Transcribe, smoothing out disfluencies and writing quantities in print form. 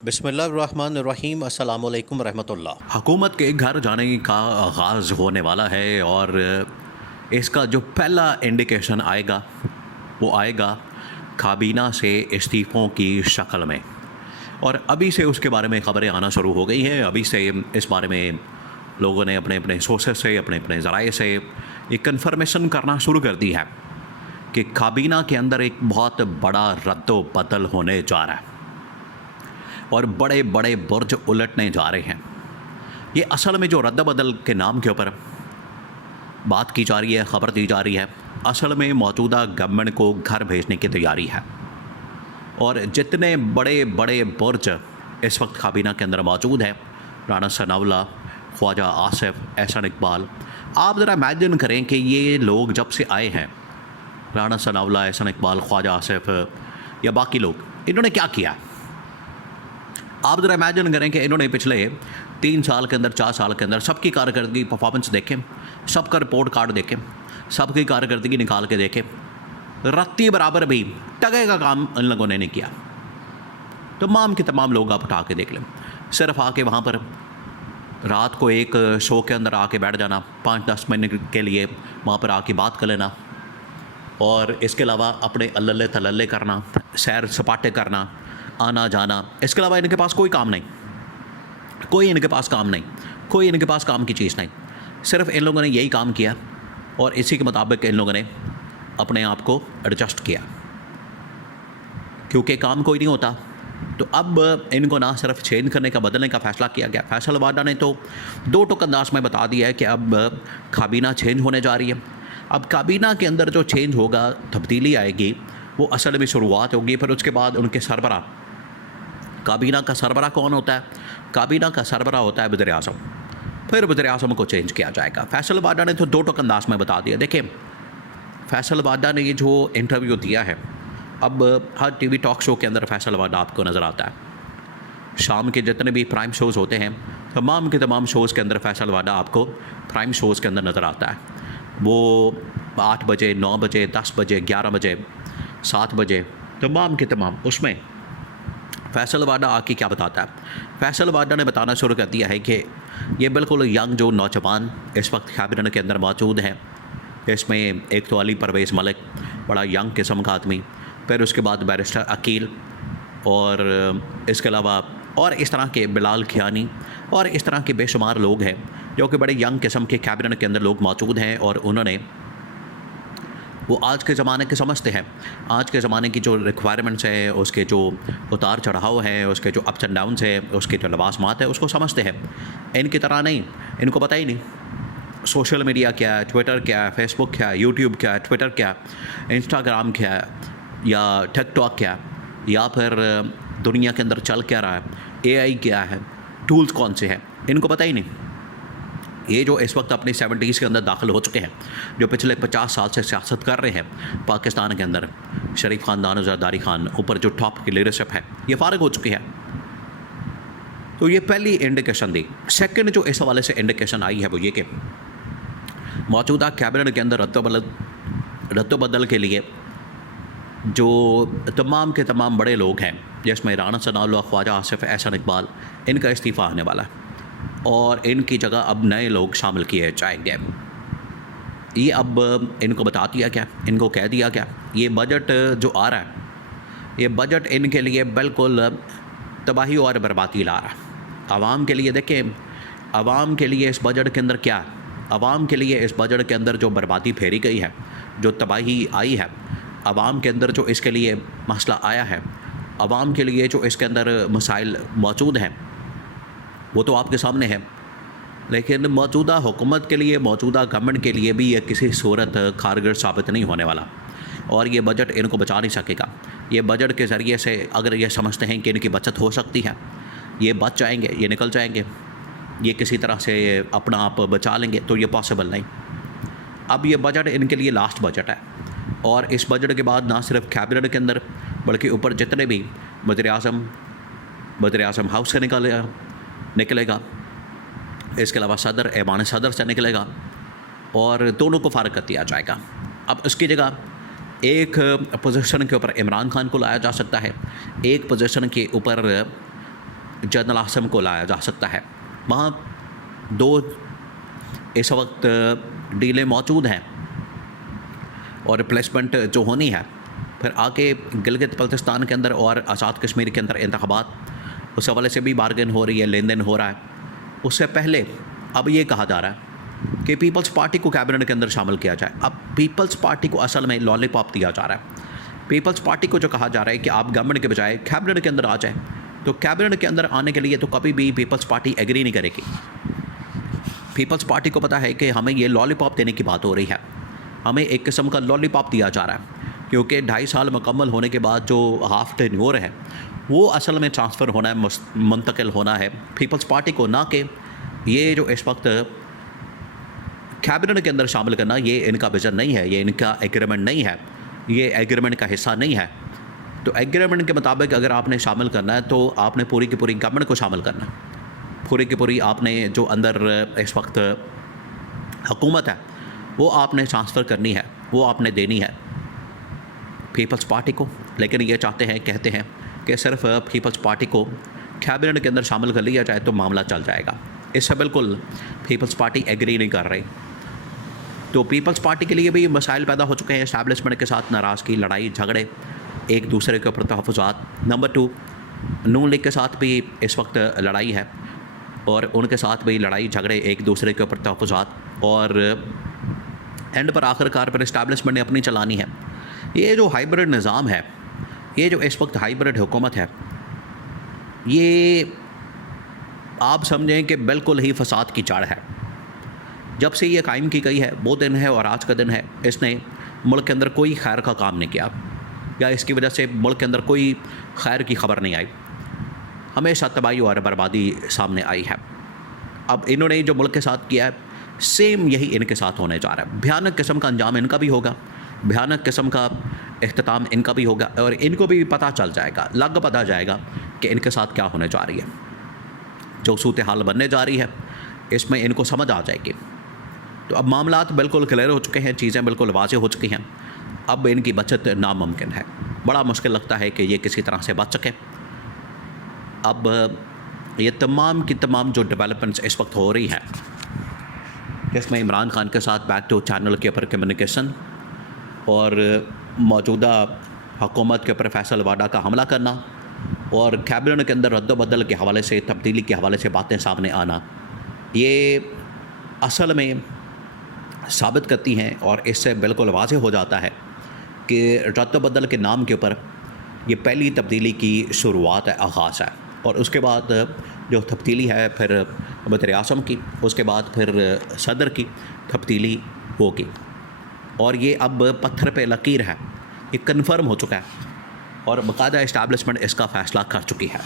बिस्मिल्लाहिर्रहमानिर्रहीम अस्सलाम वालेकुम रहमतुल्लाह। हुकूमत के घर जाने का आगाज़ होने वाला है और इसका जो पहला इंडिकेशन आएगा वो आएगा काबीना से इस्तीफ़ों की शक्ल में। और अभी से उसके बारे में ख़बरें आना शुरू हो गई हैं। अभी से इस बारे में लोगों ने अपने अपने सोर्सेज से अपने अपने ज़राए से एक कन्फर्मेशन करना शुरू कर दी है कि काबीना के अंदर एक बहुत बड़ा रद्द-ओ-बदल होने जा रहा है और बड़े बड़े बुर्ज उलटने जा रहे हैं। ये असल में जो रद्द-बदल के नाम के ऊपर बात की जा रही है, ख़बर दी जा रही है, असल में मौजूदा गवर्नमेंट को घर भेजने की तैयारी है। और जितने बड़े बड़े बुर्ज इस वक्त काबीना के अंदर मौजूद है, राना सनाउल्लाह, ख्वाजा आसिफ, एहसन इकबाल, आप ज़रा इमेजिन करें कि ये लोग जब से आए हैं, राना सनाउल्लाह, एहसन इकबाल, ख्वाजा आसिफ या बाकी लोग, इन्होंने क्या किया? आप ज़रा इमेजिन करें कि इन्होंने पिछले 3 साल के अंदर, 4 साल के अंदर सबकी कारकर्दगी परफॉर्मेंस देखें, सबका रिपोर्ट कार्ड देखें, सबकी कारकर्दगी निकाल के देखें, रत्ती बराबर भी टगे का काम इन लोगों ने नहीं किया। तमाम के तमाम लोग आप उठा के देख लें। सिर्फ आके वहाँ पर रात को एक शो के अंदर आके बैठ जाना, 5-10 मिनट के लिए वहाँ पर आके बात कर लेना, और इसके अलावा अपने अल्लल्ले थल्लल्ले करना, सैर सपाटे करना, आना जाना, इसके अलावा इनके पास कोई काम नहीं, कोई इनके पास काम नहीं, कोई इनके पास काम की चीज़ नहीं। सिर्फ इन लोगों ने यही काम किया और इसी के मुताबिक इन लोगों ने अपने आप को एडजस्ट किया, क्योंकि काम कोई नहीं होता। तो अब इनको ना सिर्फ चेंज करने का, बदलने का फ़ैसला किया गया। फैसल वाडा ने तो 2 टुक अंदाज में बता दिया है कि अब काबीना चेंज होने जा रही है। अब काबीना के अंदर जो चेंज होगा, तब्दीली आएगी, वो असल में शुरुआत होगी। फिर उसके बाद उनके सरबरा, काबीना का सरबरा कौन होता है? काबीना का सरबरा होता है वज़ीर आज़म। फिर वज़ीर आज़म को चेंज किया जाएगा। फैसल वाडा ने तो 2 टुक अंदाज में बता दिया। देखिए, फैसल वाडा ने ये जो इंटरव्यू दिया है, अब हर टीवी टॉक शो के अंदर फैसल वाडा आपको नज़र आता है। शाम के जितने भी प्राइम शोज़ होते हैं, तमाम के तमाम शोज़ के अंदर फैसल वाडा आपको प्राइम शोज़ के अंदर नज़र आता है। वो 8 बजे, 9 बजे, 10 बजे, 11 बजे, 7 बजे, तमाम के तमाम उसमें फैसल वाडा आके क्या बताता है? फैसल वाडा ने बताना शुरू कर दिया है कि ये बिल्कुल यंग जो नौजवान इस वक्त कैबिनेट के अंदर मौजूद हैं, इसमें एक तो अली परवेज़ मलिक, बड़ा यंग किस्म का आदमी, फिर उसके बाद बैरिस्टर अकील, और इसके अलावा और इस तरह के बिलाल खियानी, और इस तरह के बेशुमार लोग हैं जो कि बड़े यंग किस्म के कैबिनेट के अंदर लोग मौजूद हैं। और उन्होंने वो आज के ज़माने के समझते हैं, आज के ज़माने की जो रिक्वायरमेंट्स हैं, उसके जो उतार चढ़ाव हैं, उसके जो अप्स एंड डाउन्स हैं, उसके जो लवाज़मात है, उसको समझते हैं। इनकी तरह नहीं, इनको पता ही नहीं सोशल मीडिया क्या है, ट्विटर क्या है, फेसबुक क्या है, यूट्यूब क्या है, ट्विटर क्या है, इंस्टाग्राम क्या है, या टिकटॉक क्या है, या फिर दुनिया के अंदर चल क्या रहा है, एआई क्या है, टूल्स कौन से हैं, इनको पता ही नहीं। ये जो इस वक्त अपनी 70s के अंदर दाखिल हो चुके हैं, जो पिछले 50 साल से सियासत कर रहे हैं पाकिस्तान के अंदर, शरीफ ख़ानदान, ज़रदारी खान, ऊपर जो टॉप की लीडरशिप है, ये फारिग हो चुकी है। तो ये पहली इंडिकेशन दी। सेकंड जो इस हवाले से इंडिकेशन आई है वो ये कि मौजूदा कैबिनेट के अंदर रद्द-ओ-बदल के लिए जो तमाम के तमाम बड़े लोग हैं, जिसमें राना सनाउल्लाह, ख्वाजा आसिफ, एहसन इकबाल, इनका इस्तीफ़ा आने वाला है और इनकी जगह अब नए लोग शामिल किए जाएंगे। ये अब इनको बता दिया क्या, इनको कह दिया क्या, ये बजट जो आ रहा है, ये बजट इनके लिए बिल्कुल तबाही और बर्बादी ला रहा है। आवाम के लिए देखें, आवाम के लिए इस बजट के अंदर क्या है? आवाम के लिए इस बजट के अंदर जो बर्बादी फेरी गई है, जो तबाही आई है, आवाम के अंदर जो इसके लिए मसला आया है, आवाम के लिए जो इसके अंदर मसाइल मौजूद हैं, वो तो आपके सामने है। लेकिन मौजूदा हुकूमत के लिए, मौजूदा गवर्नमेंट के लिए भी ये किसी सूरत कारगर साबित नहीं होने वाला, और ये बजट इनको बचा नहीं सकेगा। ये बजट के ज़रिए से अगर ये समझते हैं कि इनकी बचत हो सकती है, ये बच जाएंगे, ये निकल जाएंगे, ये किसी तरह से अपना आप बचा लेंगे, तो ये पॉसिबल नहीं। अब ये बजट इनके लिए लास्ट बजट है, और इस बजट के बाद ना सिर्फ कैबिनेट के अंदर, बल्कि ऊपर जितने भी वज़ीर आज़म हाउस से निकलेगा, इसके अलावा सदर, ऐवान सदर से निकलेगा, और दोनों को फ़ारिग कर दिया जाएगा। अब उसकी जगह एक पोजीशन के ऊपर इमरान खान को लाया जा सकता है, एक पोजीशन के ऊपर जनरल आसिम को लाया जा सकता है। वहाँ 2 इस वक्त डीलें मौजूद हैं और रिप्लेसमेंट जो होनी है, फिर आके गिलगित बल्तिस्तान के अंदर और आज़ाद कश्मीर के अंदर इंतखाबात, उस हवाले से भी बार्गेन हो रही है, लेन देन हो रहा है। उससे पहले अब ये कहा जा रहा है कि पीपल्स पार्टी को कैबिनेट के अंदर शामिल किया जाए। अब पीपल्स पार्टी को असल में लॉलीपॉप दिया जा रहा है। पीपल्स पार्टी को जो कहा जा रहा है कि आप गवर्नमेंट के बजाय कैबिनेट के अंदर आ जाए, तो कैबिनेट के अंदर आने के लिए तो कभी भी पीपल्स पार्टी एग्री नहीं करेगी। पीपल्स पार्टी को पता है कि हमें ये लॉलीपॉप देने की बात हो रही है, हमें एक किस्म का लॉलीपॉप दिया जा रहा है, क्योंकि 2.5 साल मुकम्मल होने के बाद जो हाफ टेन्योर है वो असल में ट्रांसफ़र होना है, मुंतकिल होना है पीपल्स पार्टी को, ना कि ये जो इस वक्त कैबिनेट के अंदर शामिल करना, ये इनका विज़न नहीं है, ये इनका एग्रीमेंट नहीं है, ये एग्रीमेंट का हिस्सा नहीं है। तो एग्रीमेंट के मुताबिक अगर आपने शामिल करना है तो आपने पूरी की पूरी गवर्नमेंट को शामिल करना है, पूरी की पूरी आपने जो अंदर इस वक्त हुकूमत है वो आपने ट्रांसफ़र करनी है, वो आपने देनी है पीपल्स पार्टी को। लेकिन ये चाहते हैं, कहते हैं कि सिर्फ पीपल्स पार्टी को कैबिनेट के अंदर शामिल कर लिया जाए तो मामला चल जाएगा। इससे बिल्कुल पीपल्स पार्टी एग्री नहीं कर रही। तो पीपल्स पार्टी के लिए भी मसाइल पैदा हो चुके हैं, इस्टेब्लिशमेंट के साथ नाराज़गी, लड़ाई झगड़े, एक दूसरे के ऊपर तहफ़्फ़ुज़ात। नंबर 2, नून लीग के साथ भी इस वक्त लड़ाई है और उनके साथ भी लड़ाई झगड़े, एक दूसरे के ऊपर तहफ़्फ़ुज़ात, और एंड पर आखिरकार पर इस्टेब्लिशमेंट ने अपनी चलानी है। ये जो हाइब्रिड निज़ाम है, ये जो इस वक्त हाइब्रिड हुकूमत है, ये आप समझें कि बिल्कुल ही फ़साद की जड़ है। जब से ये कायम की गई है वो दिन है और आज का दिन है, इसने मुल्क के अंदर कोई खैर का काम नहीं किया, या इसकी वजह से मुल्क के अंदर कोई खैर की खबर नहीं आई। हमेशा तबाही और बर्बादी सामने आई है। अब इन्होंने जो मुल्क के साथ किया है, सेम यही इनके साथ होने जा रहा है। भयानक किस्म का अंजाम इनका भी होगा, भयानक किस्म का इख्तिताम इनका भी होगा, और इनको भी पता चल जाएगा, लग पता जाएगा कि इनके साथ क्या होने जा रही है। जो सूरत हाल बनने जा रही है इसमें इनको समझ आ जाएगी। तो अब मामलात बिल्कुल क्लियर हो चुके हैं, चीज़ें बिल्कुल वाज़ेह हो चुकी हैं। अब इनकी बचत नामुमकिन है। बड़ा मुश्किल लगता है कि ये किसी तरह से बच सकें। अब ये तमाम की तमाम जो डेवलपमेंट्स इस वक्त हो रही है, जिसमें इमरान खान के साथ बैक टू चैनल के ऊपर कम्युनिकेशन और मौजूदा हुकूमत के ऊपर फैसल वाडा का हमला करना और कैबिनेट के अंदर रद्द-बदल के हवाले से, तब्दीली के हवाले से बातें सामने आना, ये असल में साबित करती हैं और इससे बिल्कुल वाज़ेह हो जाता है कि रद्द-बदल के नाम के ऊपर ये पहली तब्दीली की शुरुआत है, आगाज़ है। और उसके बाद जो तब्दीली है फिर वज़ीर-ए-आज़म की, उसके बाद फिर सदर की तब्दीली होगी। और ये अब पत्थर पे लकीर है, ये कन्फर्म हो चुका है और बाकायदा इस्टेब्लिशमेंट इसका फ़ैसला कर चुकी है।